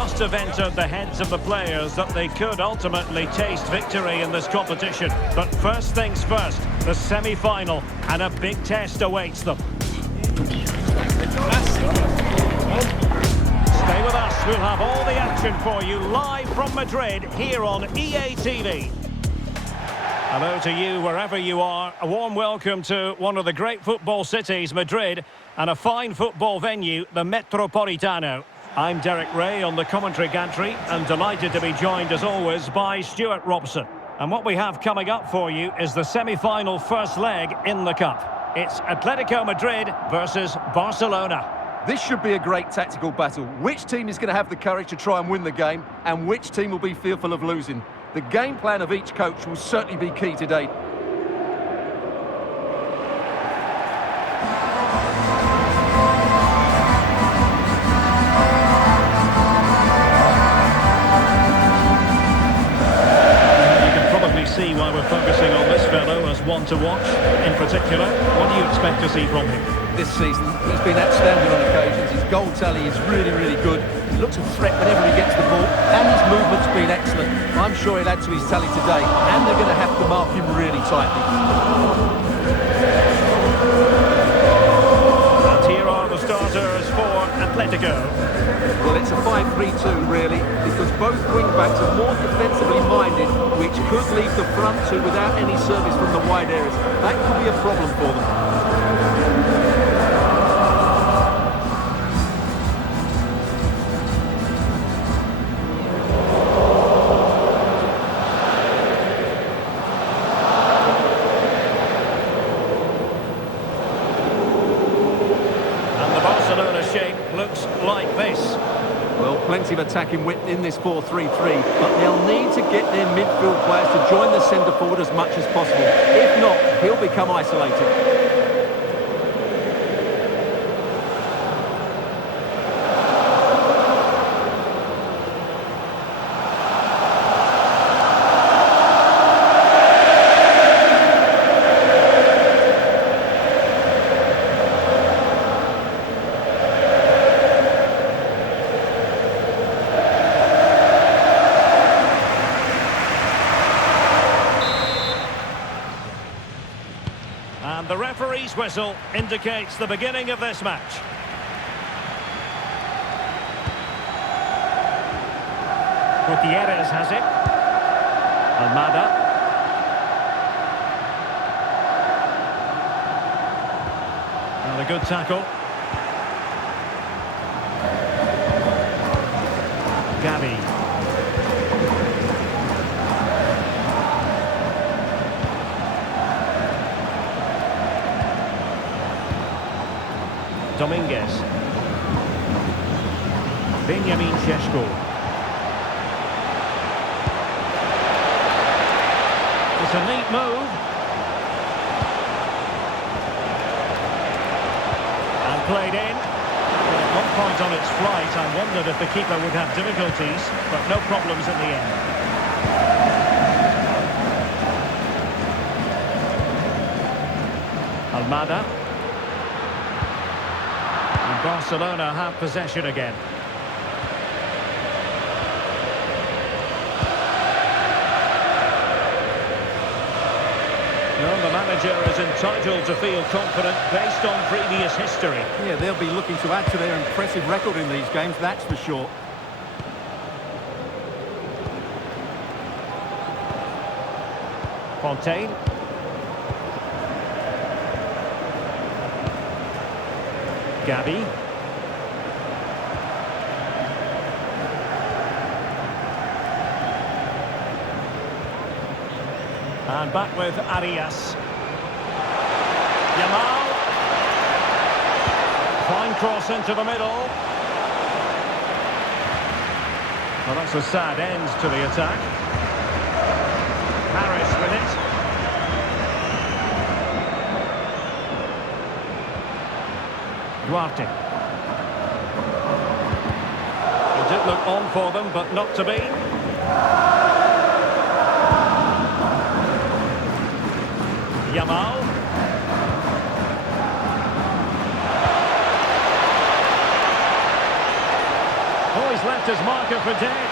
must have entered the heads of the players that they could ultimately taste victory in this competition. But first things first, the semi-final, and a big test awaits them. Stay with us, we'll have all the action for you live from Madrid here on EA TV. Hello to you wherever you are. A warm welcome to one of the great football cities, Madrid, and a fine football venue, the Metropolitano. I'm Derek Ray on the commentary gantry and delighted to be joined as always by Stuart Robson. And what we have coming up for you is the semi-final first leg in the Cup. It's Atletico Madrid versus Barcelona. This should be a great tactical battle. Which team is going to have the courage to try and win the game, and which team will be fearful of losing? The game plan of each coach will certainly be key today. See why we're focusing on this fellow as one to watch. In particular, what do you expect to see from him? This season, he's been outstanding on occasions. His goal tally is really, really good. He looks a threat whenever he gets the ball, and his movement's been excellent. I'm sure he'll add to his tally today, and they're going to have to mark him really tightly. And here are the starters for Atletico. Well, it's a 5-3-2 really, because both wing-backs are more defensively minded, which could leave the front two without any service from the wide areas. That could be a problem for them. And the Barcelona shape looks like this. Well, plenty of attacking width in this 4-3-3, but they'll need to get their midfield players to join the centre forward as much as possible. If not, he'll become isolated. And the referee's whistle indicates the beginning of this match. Gutierrez has it. Almada. And a good tackle. Gavi. Dominguez. Benjamin Šeško. It's a neat move. And played in. Well, at one point on its flight, I wondered if the keeper would have difficulties, but no problems in the end. Almada. Barcelona have possession again. No, the manager is entitled to feel confident based on previous history. Yeah, they'll be looking to add to their impressive record in these games, that's for sure. Fontaine. Gavi. And back with Arias. Yamal. Fine cross into the middle. Well, that's a sad end to the attack. Harris with it. Duarte. It did look on for them, but not to be. Yamal. Oh, he's has left his marker for dead.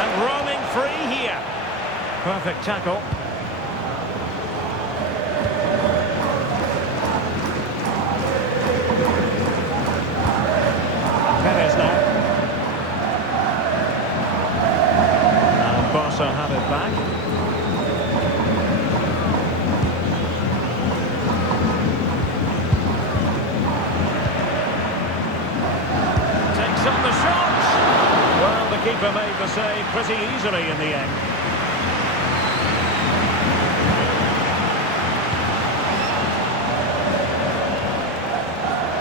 And roaming free here. Perfect tackle. Perez now. And Barca have it back. Takes on the shot. Well, the keeper made the save pretty easily in the end.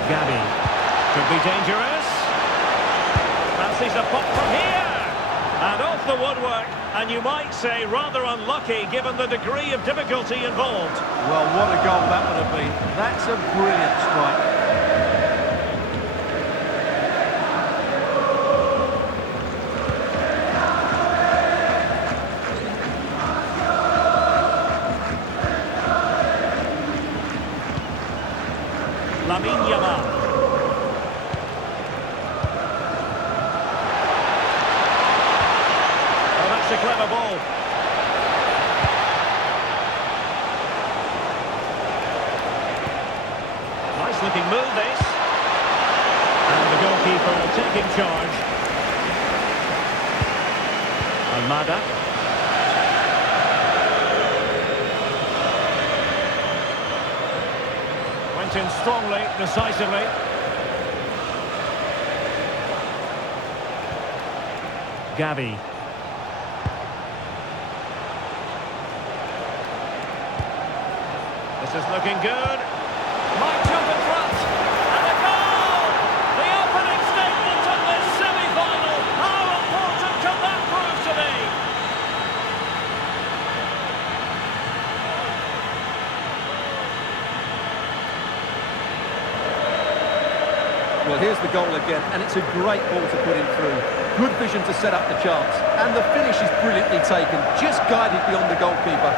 Gabi. Could be dangerous. Fancies a pop from here. And off the woodwork. And you might say rather unlucky given the degree of difficulty involved. Well, what a goal that would have been. That's a brilliant strike. A clever ball. Nice looking move this. And the goalkeeper taking charge. Almada. Went in strongly, decisively. Gabi. This is looking good. Might jump in front. And a goal! The opening statement of this semi-final. How important can that prove to be? Well, here's the goal again, and it's a great ball to put him through. Good vision to set up the chance. And the finish is brilliantly taken. Just guided beyond the goalkeeper.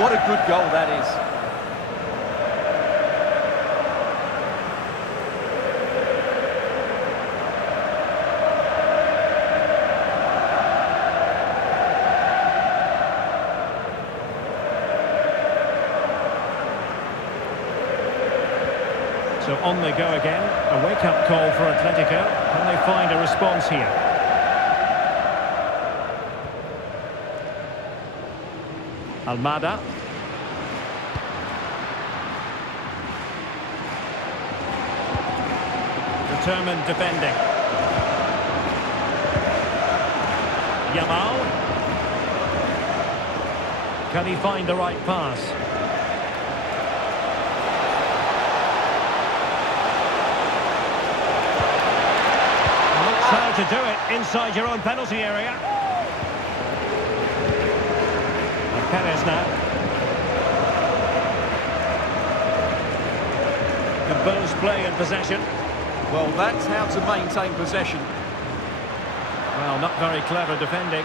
What a good goal that is. So on they go again. A wake-up call for Atletico. Can they find a response here? Almada. Determined defending. Yamal. Can he find the right pass? How to do it inside your own penalty area. And Perez now. Composed play and possession. Well, that's how to maintain possession. Well, not very clever defending.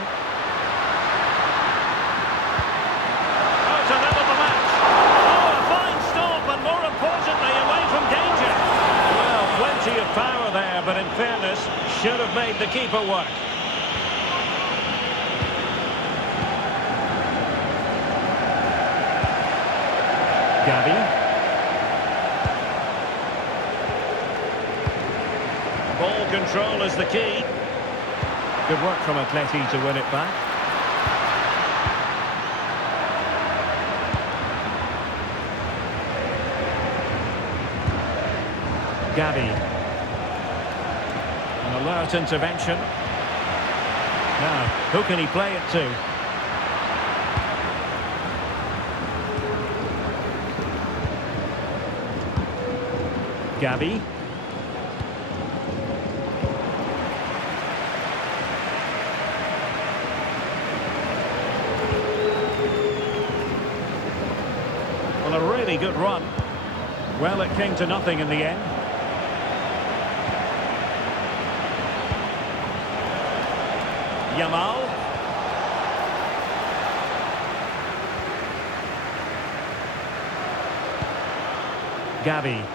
Oh, to level the match. Oh, a fine stop, and more importantly, away from danger. Well, plenty of power there, but in fairness, should have made the keeper work. Gabi. Ball control is the key. Good work from Atleti to win it back. Gabi. An alert intervention. Now, who can he play it to? Gabi. Well, a really good run. Well, it came to nothing in the end. Yamal. Gabi.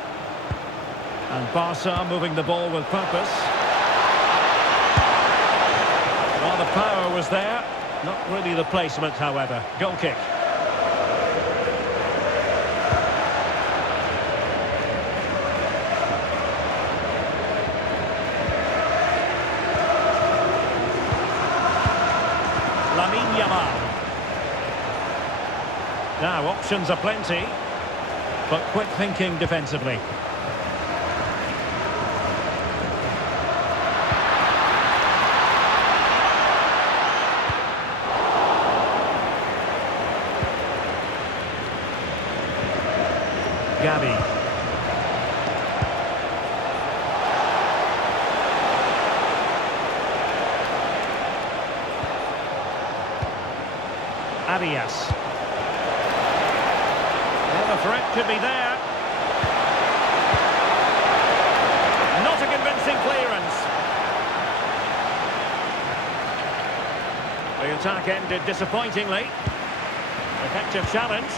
And Barca moving the ball with purpose. power was there. Not really the placement, however. Goal kick. Now, options are plenty, but quick thinking defensively. Gavi. Arias. The threat could be there. Not a convincing clearance. The attack ended disappointingly. Effective challenge.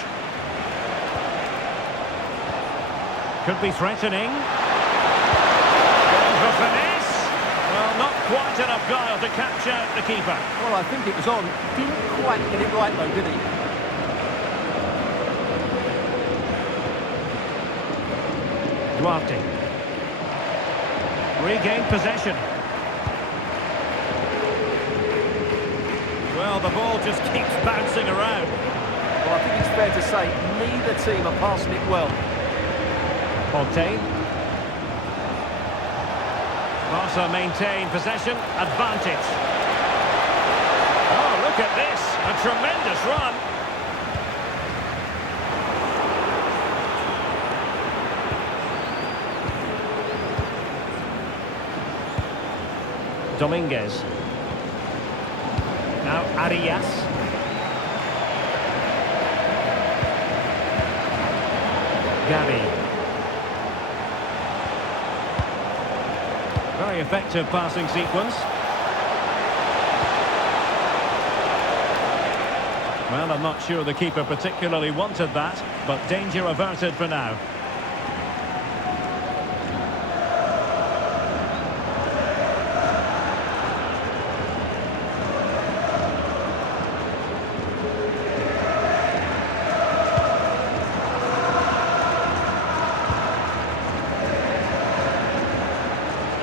Could be threatening. Going for finesse. Well, not quite enough guile to capture the keeper. Well, I think it was on. Didn't quite get it right though, did he? Duarte. Regained possession. Well, the ball just keeps bouncing around. Well, I think it's fair to say neither team are passing it well. Fontaine. Barca maintain possession, advantage. Oh, look at this, a tremendous run. Dominguez. Now Arias. Gavi. Very effective passing sequence. Well, I'm not sure the keeper particularly wanted that, but danger averted for now.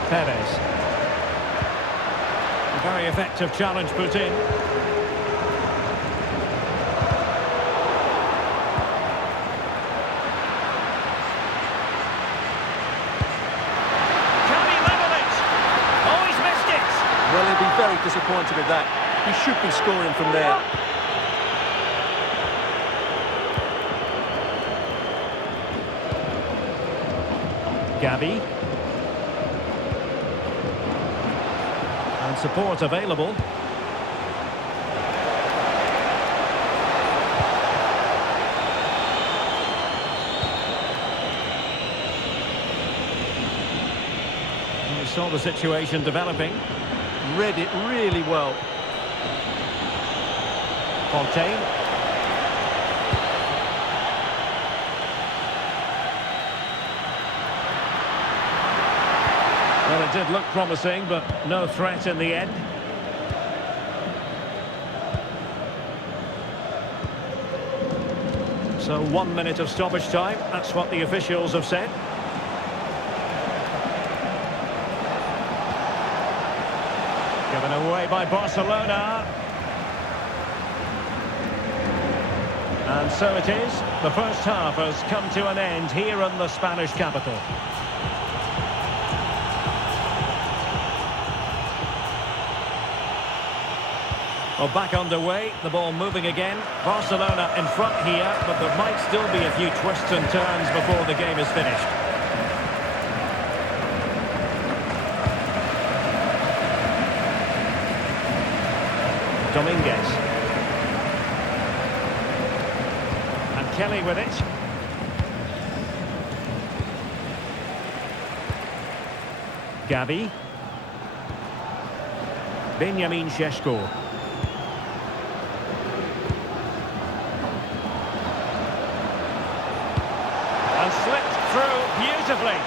Perez. A very effective challenge put in. Can he level it? Oh, he's missed it! Well, he'll be very disappointed with that. He should be scoring from there. Gavi. And support available. We saw the situation developing. Read it really well. Fontaine. Well, it did look promising, but no threat in the end. So 1 minute of stoppage time, that's what the officials have said. Given away by Barcelona. And so it is, the first half has come to an end here in the Spanish capital. Well, back underway, the ball moving again. Barcelona in front here, but there might still be a few twists and turns before the game is finished. Dominguez. And Kelly with it. Gavi. Benjamin Šeško. And slipped through beautifully.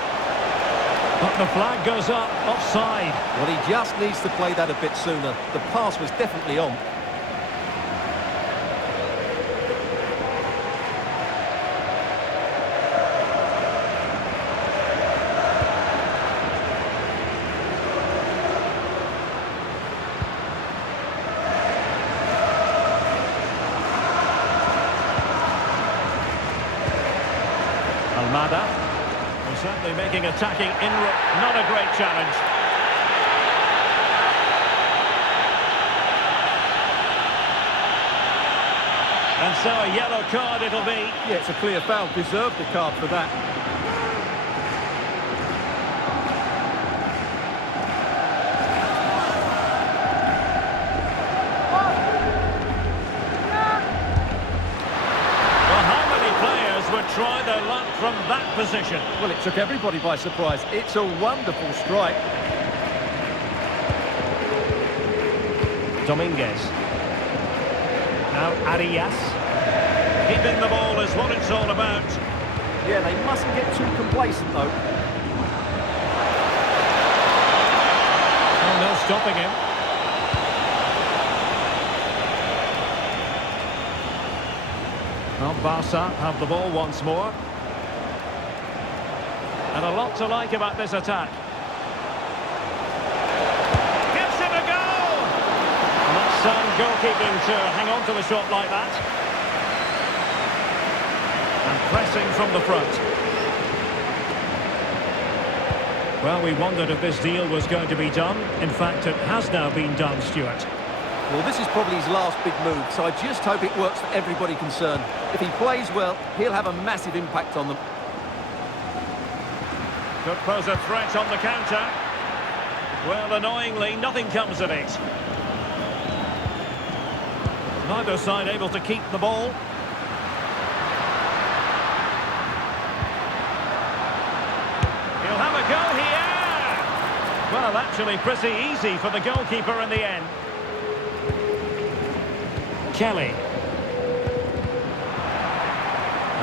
But the flag goes up, offside. Well, he just needs to play that a bit sooner. The pass was definitely on. Almada. Well, certainly making attacking inroad. Not a great challenge. And so a yellow card it'll be. Yeah, it's a clear foul. Deserved the card for that. Well, how many players would try their luck from that position? Well, it took everybody by surprise. It's a wonderful strike. Dominguez. Now Arias. Keeping the ball is what it's all about. Yeah, they mustn't get too complacent, though. Oh, no stopping him. Well, Barca have the ball once more. And a lot to like about this attack. Gives it a go! And that's sound goalkeeping to hang on to the shot like that. And pressing from the front. Well, we wondered if this deal was going to be done. In fact, it has now been done, Stuart. Well, this is probably his last big move, so I just hope it works for everybody concerned. If he plays well, he'll have a massive impact on them. Could pose a threat on the counter. Well, annoyingly, nothing comes of it. Neither side able to keep the ball. He'll have a go here! Well, actually pretty easy for the goalkeeper in the end. Kelly.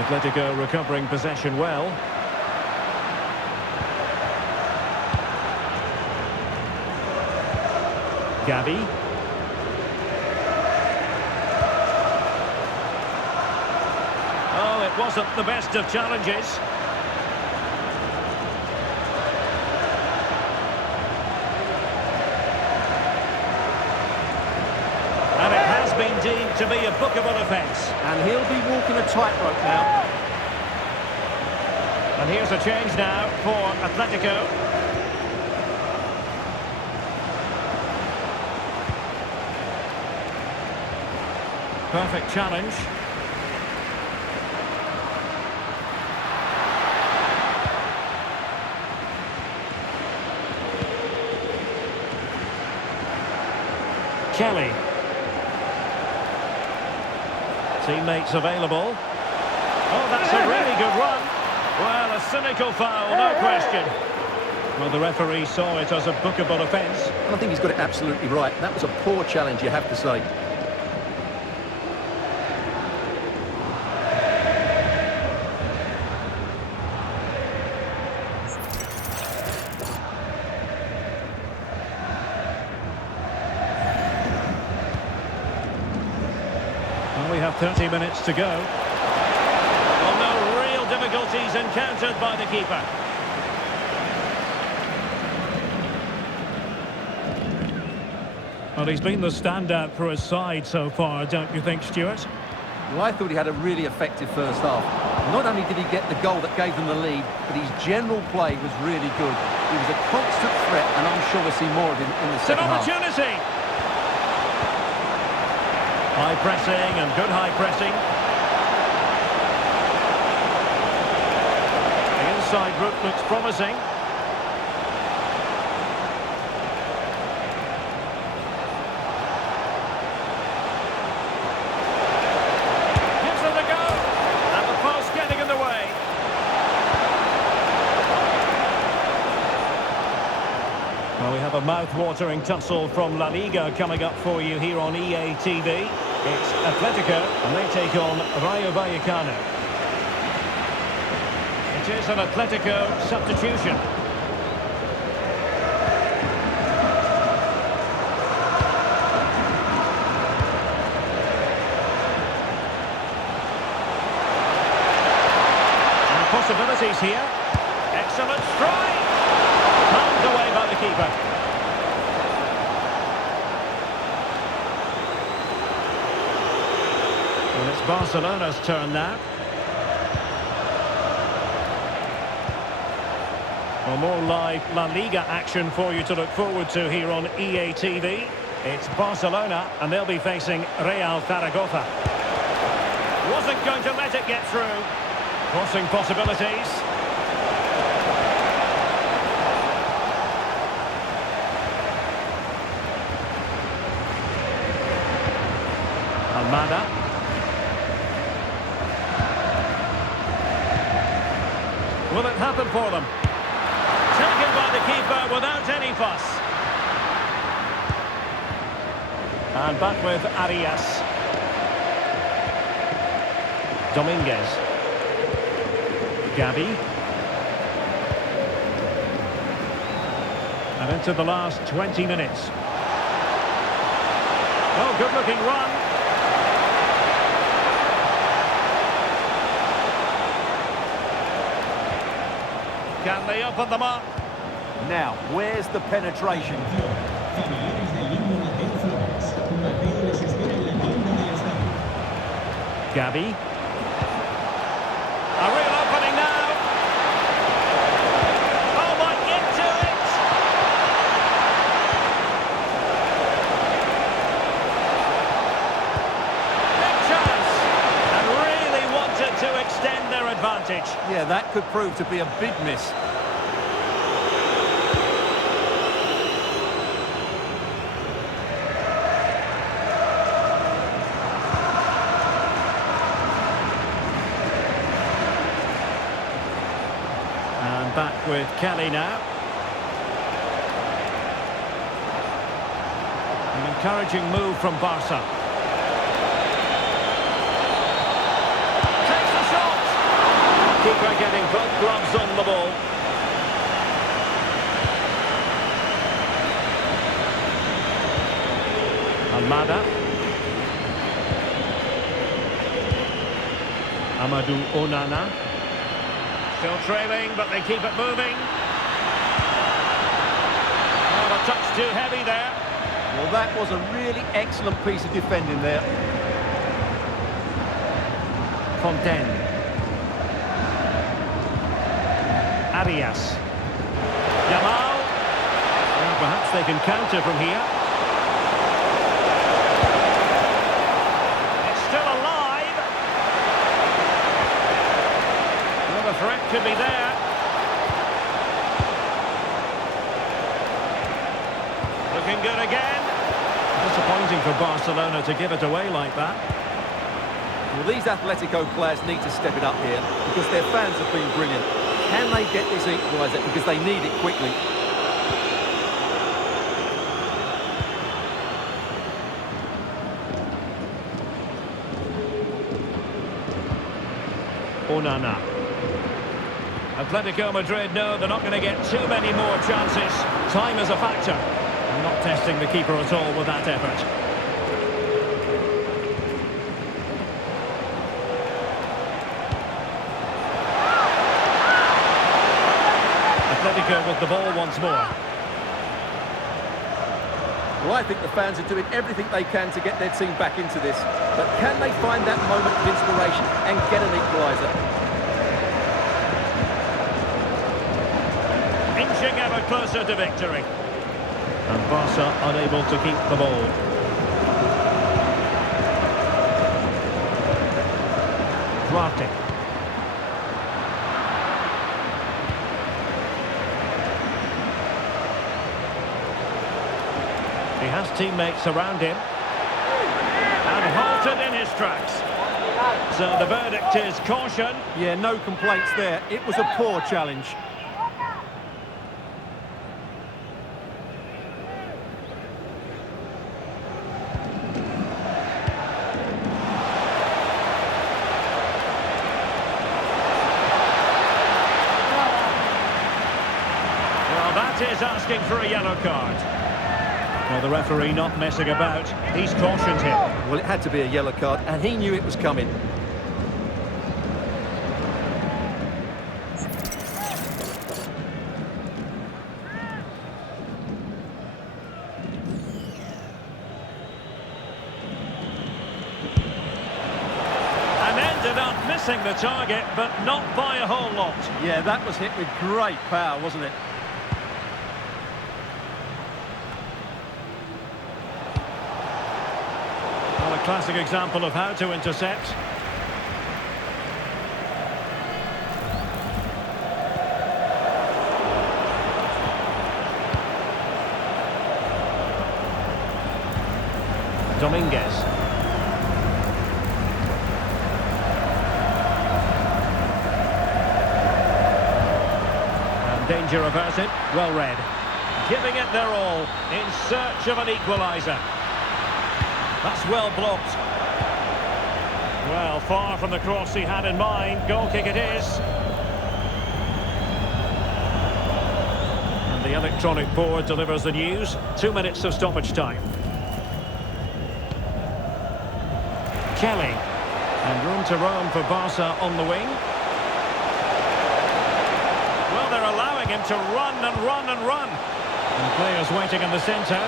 Atletico recovering possession well. Gavi. Oh, it wasn't the best of challenges. And it has been deemed to be a bookable offence. And he'll be walking a tightrope now. And here's a change now for Atletico. Perfect challenge. Kelly. Teammates available. Oh, that's a really good run. Well, a cynical foul, no question. Well, the referee saw it as a bookable offence. And I think he's got it absolutely right. That was a poor challenge, you have to say. Well, we have 30 minutes to go. Well, no real difficulties encountered by the keeper. Well, he's been the standout for his side so far, don't you think, Stuart? Well, I thought he had a really effective first half. Not only did he get the goal that gave them the lead, but his general play was really good. He was a constant threat, and I'm sure we'll see more of him in the second half. It's an opportunity! High pressing and good high pressing. The inside route looks promising. Gives it a go. And the post getting in the way. Well, we have a mouth-watering tussle from La Liga coming up for you here on EA TV. It's Atletico, and they take on Rayo Vallecano. It is an Atletico substitution. possibilities here. Excellent strike. Palmed away by the keeper. Well, it's Barcelona's turn now. Well, more live La Liga action for you to look forward to here on EA TV. It's Barcelona, and they'll be facing Real Zaragoza. Wasn't going to let it get through. Crossing possibilities. Almada. Will it happen for them? Taken by the keeper without any fuss. And back with Arias. Dominguez. Gavi. And into the last 20 minutes. Oh, good-looking run. Can they open them up? Now, where's the penetration? Gavi. A real opening now. Oh, might get to it. Big chance. And really wanted to extend their advantage. Yeah, that could prove to be a big miss. Back with Kelly now. An encouraging move from Barca. Takes the shot! Keeper getting both gloves on the ball. Almada. Amadou Onana. Still trailing, but they keep it moving. Oh, a touch too heavy there. Well, that was a really excellent piece of defending there. Fontaine. Arias. Yamal. Well, perhaps they can counter from here. It's still alive. The threat could be there. Looking good again. Disappointing for Barcelona to give it away like that. Well, these Atletico players need to step it up here because their fans have been brilliant. Can they get this equaliser? Because they need it quickly. Onana. Atletico Madrid know they're not going to get too many more chances. Time is a factor. I'm not testing the keeper at all with that effort. Atletico with the ball once more. Well, I think the fans are doing everything they can to get their team back into this. But can they find that moment of inspiration and get an equaliser? Inching ever closer to victory. And Barca unable to keep the ball. Duarte. He has teammates around him. And halted in his tracks. So the verdict is caution. Yeah, no complaints there. It was a poor challenge. That is asking for a yellow card. Well, the referee not messing about. He's cautioned him. Well, it had to be a yellow card, and he knew it was coming. missing the target, but not by a whole lot. Yeah, that was hit with great power, wasn't it? Well, a classic example of how to intercept. Dominguez. And danger averted. Well read. Giving it their all in search of an equaliser. That's well blocked. Well, far from the cross he had in mind. Goal kick it is. And the electronic board delivers the news. 2 minutes of stoppage time. Kelly, and room to roam for Barca on the wing. Well, they're allowing him to run and run and run. And players waiting in the centre.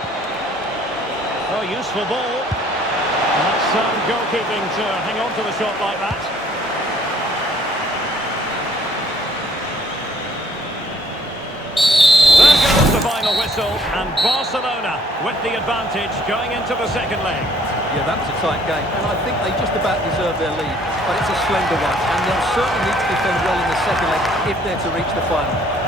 Oh, useful ball. And that's some goalkeeping to hang on to the shot like that. There goes the final whistle, and Barcelona with the advantage going into the second leg. Yeah, that was a tight game, and I think they just about deserve their lead, but it's a slender one, and they'll certainly need to defend well in the second leg if they're to reach the final.